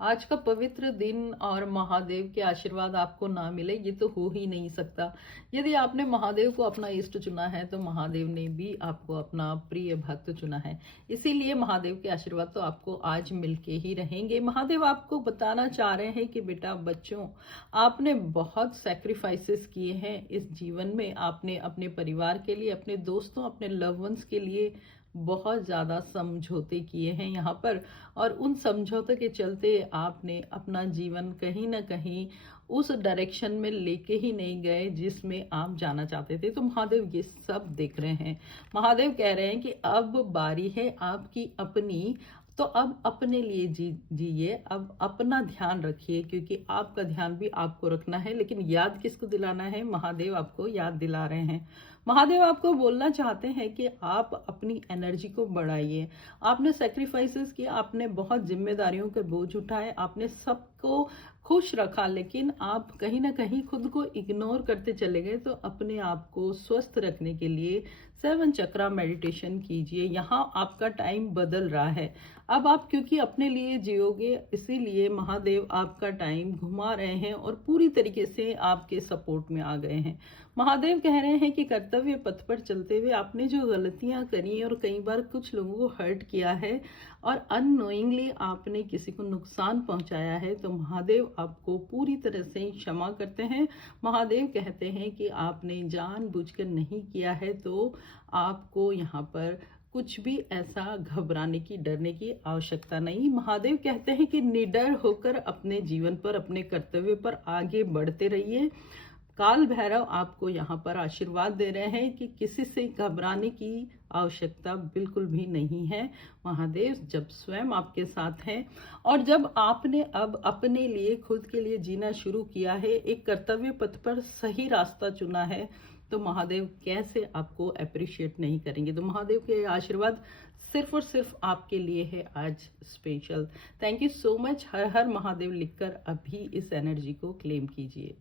आज का पवित्र दिन और महादेव के आशीर्वाद आपको ना मिले ये तो हो ही नहीं सकता। यदि आपने महादेव को अपना इष्ट चुना है तो महादेव ने भी आपको अपना प्रिय भक्त चुना है। इसीलिए महादेव के आशीर्वाद तो आपको आज मिलके ही रहेंगे। महादेव आपको बताना चाह रहे हैं कि बेटा बच्चों, आपने बहुत सैक्रिफाइसेस किए हैं इस जीवन में। आपने अपने परिवार के लिए, अपने दोस्तों, अपने लव वंस के लिए बहुत ज़्यादा समझौते किए हैं यहाँ पर। और उन समझौते के चलते आपने अपना जीवन कहीं ना कहीं उस डायरेक्शन में लेके ही नहीं गए जिसमें आप जाना चाहते थे। तो महादेव ये सब देख रहे हैं। महादेव कह रहे हैं कि अब बारी है आपकी अपनी, तो अब अपने लिए जिए, अब अपना ध्यान रखिए, क्योंकि आपका ध्यान भी आपको रखना है। लेकिन याद किसको दिलाना है? महादेव आपको याद दिला रहे हैं। महादेव आपको बोलना चाहते हैं कि आप अपनी एनर्जी को बढ़ाइए। आपने सेक्रीफाइसेस किया, आपने बहुत जिम्मेदारियों के बोझ उठाए, आपने सबको खुश रखा, लेकिन आप कहीं ना कहीं खुद को इग्नोर करते चले गए। तो अपने आप को स्वस्थ रखने के लिए 7 चक्रा मेडिटेशन कीजिए। यहाँ आपका टाइम बदल रहा है। अब आप क्योंकि अपने लिए जियोगे, इसीलिए महादेव आपका टाइम घुमा रहे हैं और पूरी तरीके से आपके सपोर्ट में आ गए हैं। महादेव कह रहे हैं कि कर्तव्य पथ पर चलते हुए आपने जो गलतियां करी और कई बार कुछ लोगों को हर्ट किया है और अननोइंगली आपने किसी को नुकसान पहुंचाया है, तो महादेव आपको पूरी तरह से क्षमा करते हैं। महादेव कहते हैं कि आपने जानबूझकर नहीं किया है, तो आपको यहाँ पर कुछ भी ऐसा घबराने की, डरने की आवश्यकता नहीं। महादेव कहते हैं कि निडर होकर अपने जीवन पर, अपने कर्तव्य पर आगे बढ़ते रहिए। काल भैरव आपको यहाँ पर आशीर्वाद दे रहे हैं कि किसी से घबराने की आवश्यकता बिल्कुल भी नहीं है। महादेव जब स्वयं आपके साथ हैं और जब आपने अब अपने लिए, खुद के लिए जीना शुरू किया है, एक कर्तव्य पथ पर सही रास्ता चुना है, तो महादेव कैसे आपको अप्रिशिएट नहीं करेंगे। तो महादेव के आशीर्वाद सिर्फ और सिर्फ आपके लिए है आज special. Thank you so much. हर हर महादेव लिखकर अभी इस एनर्जी को क्लेम कीजिए।